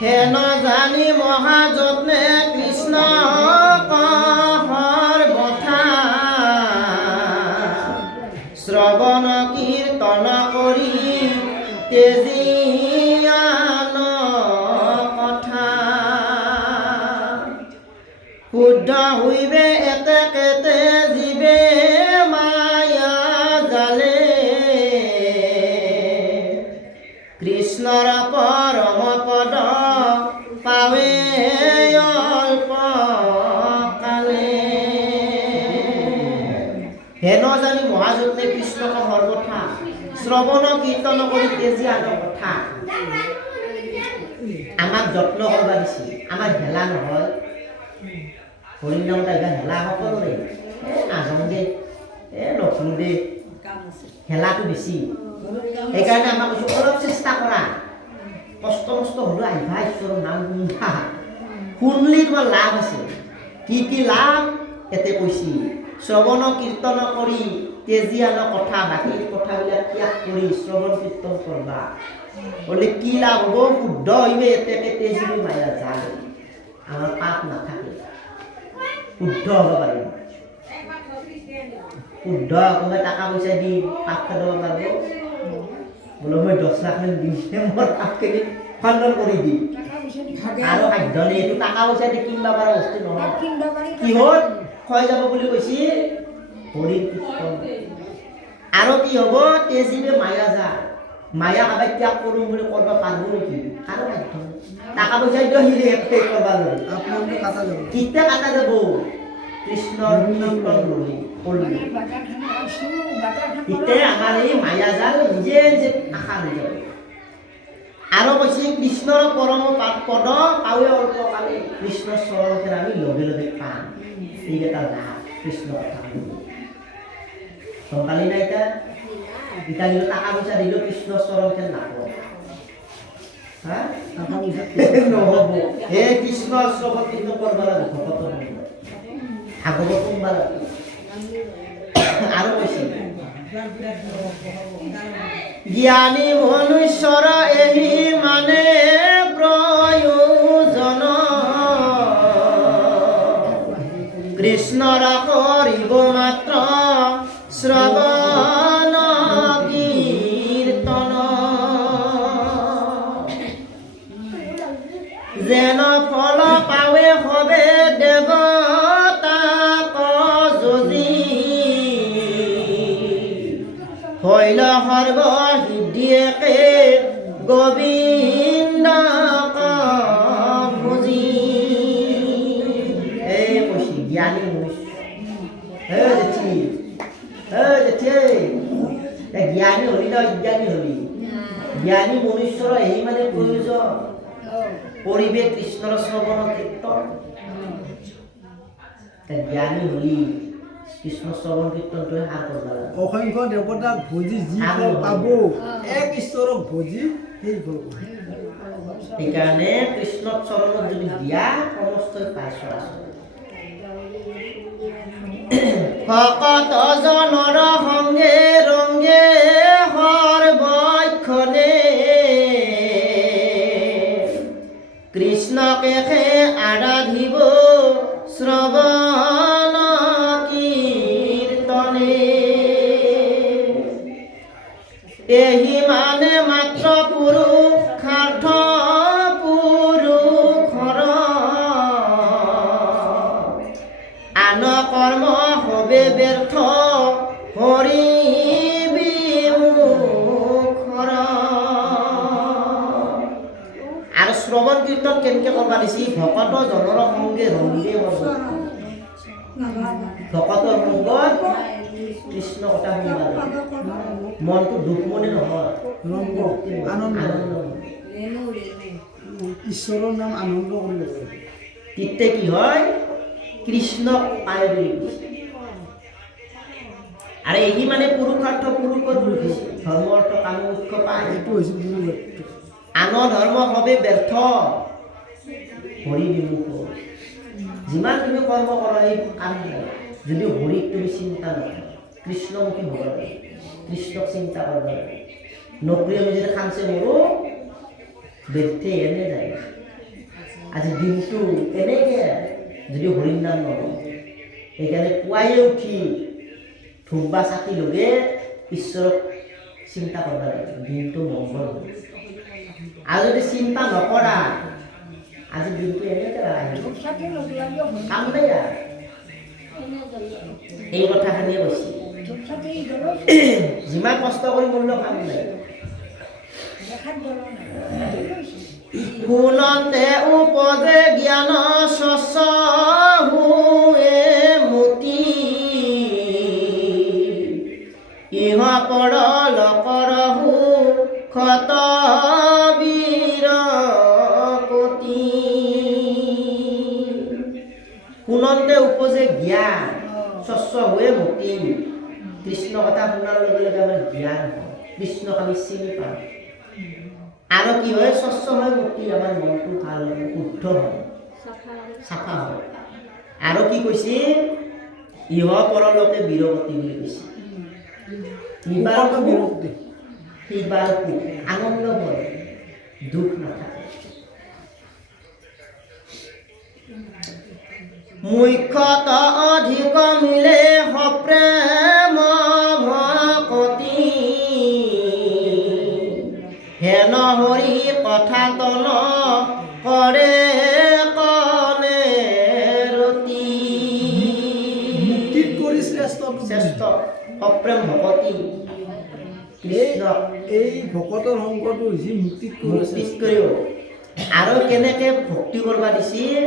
হেন জানি মহাযত্নে কৃষ্ণ কহৰ কথা শ্ৰৱণ কীৰ্তন কৰি তেজিয়ান কথা শুদ্ধ হইবে এতেকেতে জীবে মায়া জালে কৃষ্ণৰ পৰম পদ পাৱে অল্প কালে হেন জানি মহাযত্নে কৃষ্ণ কহৰ কথা শ্ৰৱণ কীৰ্তন কৰি তেজিয়ান কথা আমাক যত্ন কৰিব দিছে আমাৰ হেলা নহয় হৰিনাম গাইবা হেলা সকলোৰে নাযাওঁ দে নকৰো দে হেলাটো বেছি সেইকাৰণে আমাক কৈছোঁ অলপ চেষ্টা কৰা কষ্ট মষ্ট হ'লেও আহিবা ঈশ্বৰৰ নাম গুণা শুনলি তোমাৰ লাভ আছে কি লাভ এতে কৈছি শ্ৰৱণ কীৰ্তন কৰি তেজিয়ান কথা বাকী কথাবিলাক ত্যাগ কৰি শ্ৰৱণ কীৰ্তন কৰবা বোলে কি লাভ হ'ব শুদ্ধ হইবে এতেকে তেজিবি মায়া যায় আমাৰ পাপ নাথাকে শুদ্ধ হ'ব পাৰিব শুদ্ধ কোনোবাই টকা পইচা দি পাপ খেদাব পাৰিব বোলে মই 10 লাখ মান দিম মোৰ পাপখিনি খণ্ডন কৰি দিম আৰু খাদ্যনে এইটো টকা পইচা দি কিনিব পৰা বস্তু নহয় কিহত ক্ষয় যাব বুলি কৈছি হৰিৰ কীৰ্তন আৰু কি হ'ব তেজিবে মায়া যায় মায়া কাবাই ত্যাগ কৰোঁ বুলি কৰিব পাৰিব নেকি আৰু খাদ্য টাকা পইচা দিও হিৰে শেষ কৰিব নোৱাৰি আপোনালোকে কাটা যাব কিতে কাটা যাব কৃষ্ণৰ কীৰ্তন লৈ কৰিলে ইতে আমাৰ এই মায়া জাল নিজে নিজে আশা হৈ যাব আৰু কৈছে কৃষ্ণৰ পৰম পদ পাৱে অল্প কালে কৃষ্ণৰ চৰণতে আমি লগে লগে পাম এইকেইটা লাভ কৃষ্ণ কথা চৰকাৰী নাই এতিয়া দিলে টকা পইচা দিলেও কৃষ্ণৰ চৰণতে নাপাব নহ'ব এই কৃষ্ণৰ শ্ৰৱণ কীৰ্তন কৰিব লাগে ভকত ভাগৱত শুনব লাগে আৰু কৈছে জ্ঞানী মনুষ্যৰ এহি মানে প্ৰয়োজন কৃষ্ণৰ কৰিব মাত্ৰ শ্ৰৱণ কীৰ্তন যেন ফল পাৱে হবে দেৱতাক যদি হৈল সৰ্ব সিদ্ধিয়েকে গোবিন্দক ভুজি এই কৈছি জ্ঞানী মনুষ্য জ্ঞানী হলি না অজ্ঞানী হলি জ্ঞানী মনুষ্যৰ এই মানে প্ৰয়োজন কৰিবে কৃষ্ণৰ শ্ৰৱণ কীৰ্তন জ্ঞানী হলি কৃষ্ণ শ্ৰৱণ কীৰ্তনটোৱে সাৰ কৰিব লাগে অসংখ্য দেৱতাক ভজি যি ফল পাব এক ঈশ্বৰক ভজি সেই ফল সেইকাৰণে কৃষ্ণৰ চৰণত যদি দিয়া সমস্তই পাইছ ভকত জনৰ সংগে ৰংগে সৰ্বক্ষণে কৃষ্ণকে আৰাধিব শ্ৰৱণ কীৰ্তনে এহি মানে মাত্ৰ পুৰুষাৰ্থ পুৰুষৰ আন কৰ্ম হবে ব্যৰ্থ হৰি বিমুখৰ আৰু শ্ৰৱণ কীৰ্তন কেনেকৈ কৰিব দিছি ভকত জনৰ সংগে ৰংগে ভকতৰ সংগত কৃষ্ণ কথা শুনিব লাগে মনটো দুখ মনে নহয় ৰংগ আনন্দ ঈশ্বৰৰ নাম আনন্দ কৰিব লাগে তেতিয়া কি হয় কৃষ্ণক পায় বুলি কৈছে আৰু এই মানে পুৰুষাৰ্থ পুৰুষৰ বুলি কৈছে ধৰ্ম অৰ্থ কাম মুখ্য পায় এইটো হৈছে পুৰুষ আন ধৰ্ম হবে ব্যৰ্থ হৰি বিমুখ যিমান তুমি কৰ্ম কৰা এই কাম নাই যদি হৰিক তুমি চিন্তা নকৰা কৃষ্ণমুখী হ'ব লাগে কৃষ্ণক চিন্তা কৰিব লাগে নকৰি আমি যদি খামছে মোৰো বেঠে এনে যায় আজি দিনটো এনেকৈ যদি হৰিৰ নাম নলওঁ সেইকাৰণে পুৱাই উঠি ধূপ বা চাকি লগে ঈশ্বৰক চিন্তা কৰিব লাগে দিনটো মংগল হ'ব আৰু যদি চিন্তা নকৰা আজি দিনটো এনেকৈ আহিব কাম নাই আৰু এই কথাখিনিয়ে কৈছে যিমান কষ্ট কৰি মূল্য কাম নাই শুনতে উপজে জ্ঞান স্বচ্ছ হুৱে মতি ইহ পৰ লকৰহু ক্ষত বীৰ কতি শুনতে উপজে জ্ঞান স্বচ্ছ হুৱে মতি কৃষ্ণ কথা শুনাৰ লগে লগে আমাৰ জ্ঞান হয় কৃষ্ণক আমি চিনি পাওঁ আৰু কি হয় স্বচ্ছ হয় মতি আমাৰ মনটো ভাল হয় শুদ্ধ হয় চাফা হয় আৰু কি কৈছে ইহ পৰলোকে বীৰগতি বুলি কৈছে বিৰক্তি সেইবাৰ আনন্দ হয় দুখ নাথাকে মুখ্যত অধিক মিলে সপ্ৰেম ভকতি হেন হৰি কথা তন কৰে কনে ৰতি মুক্তিত কৰি শ্ৰেষ্ঠ শ্ৰেষ্ঠ সপ্ৰেম ভকতি কৃষ্ণ এই ভকতৰ সংগটো হৈছে মুক্তিত কৰি মুক্তিত কৰিও আৰু কেনেকৈ ভক্তি কৰিব দিছিল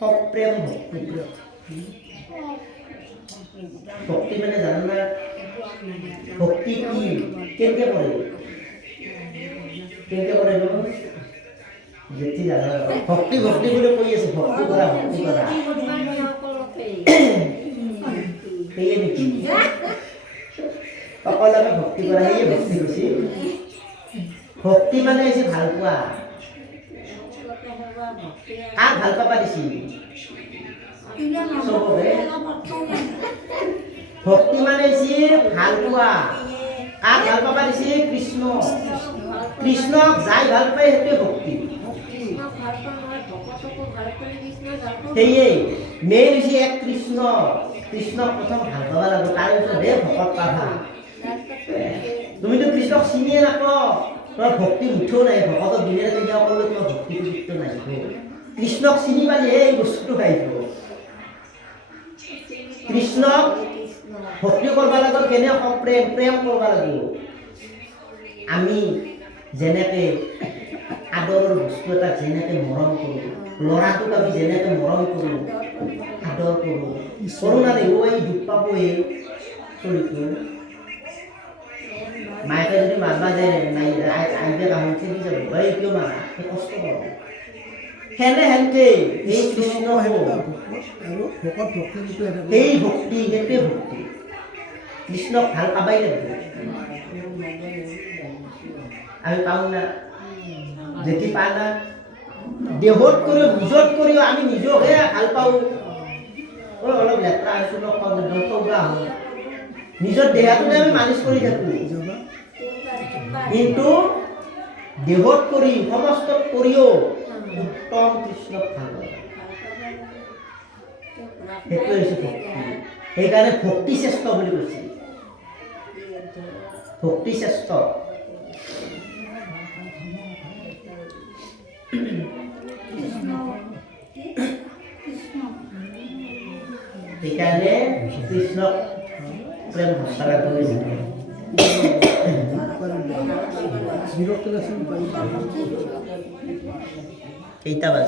সপ্ৰেম ভক্তি ভক্তি মানে জানো না ভক্তি কি কেনেকৈ কৰে যেতি জানো ভক্তি ভক্তি বুলি কৈ আছে ভক্তি কৰা সেয়ে নেকি সকলোকে ভক্তি কৰা সেয়ে ভক্তি কৈছে ভক্তি মানে হৈছে ভাল পোৱা কাক ভাল পাবা দিছি চবকে ভক্তি মানে হৈছে ভাল পোৱা কাক ভাল পাবা দিছি কৃষ্ণ কৃষ্ণক যাই ভাল পায় সেইটোৱে ভক্তি সেয়ে মেইন হৈছে এক কৃষ্ণ কৃষ্ণক প্ৰথম ভাল পাব লাগিব তাৰপিছতহে ভকত পাবা তুমিতো কৃষ্ণক চিনিয়ে নাপাও তোমাৰ ভক্তি মুঠেও নাই ভকতক দিনে ৰাতি সেৱা কৰিলে তোমাৰ ভক্তি যুক্ত নাহিব কৃষ্ণক চিনি পালেহে এই বস্তুটো আহিব কৃষ্ণক ভক্তি কৰিব লাগিব কেনে প্ৰেম প্ৰেম কৰিব লাগিব আমি যেনেকৈ আদৰৰ বস্তু এটাক যেনেকৈ মৰম কৰোঁ ল'ৰাটোক আমি যেনেকৈ মৰম কৰোঁ আদৰ কৰোঁ কৰোণা দেখিব এই দুখ পাব এই চৰিত্ৰ মায়েকে যদি মাৰবা যায় আইবে কামত খেলি যাব এই কিয় মাৰা সেই কষ্ট পাব সেনেকৈ এই কৃষ্ণ আৰু ভকত ভক্তি সেই ভক্তি সেইটোৱে ভক্তি কৃষ্ণক ভাল পাবাই লাগিব আমি পাওঁ না দেখি পাওঁ না দেহত কৰিও নিজত কৰিও আমি নিজকহে ভাল পাওঁ অলপ লেতেৰা হৈছোঁ লগ পাওঁ দৌৰা হওঁ নিজৰ দেহাটোতে আমি মালিচ কৰি থাকোঁ কিন্তু দেহত কৰি সমস্তত কৰিও উত্তম কৃষ্ণক ভাল পাওঁ সেইটোৱে হৈছে ভক্তি সেইকাৰণে ভক্তি শ্ৰেষ্ঠ বুলি কৈছে ভক্তি শ্ৰেষ্ঠ সেইকাৰণে কৃষ্ণক প্ৰেম ভক্তাৰা কৰিছে বিৰক্ত আছিল কেইটা বাজে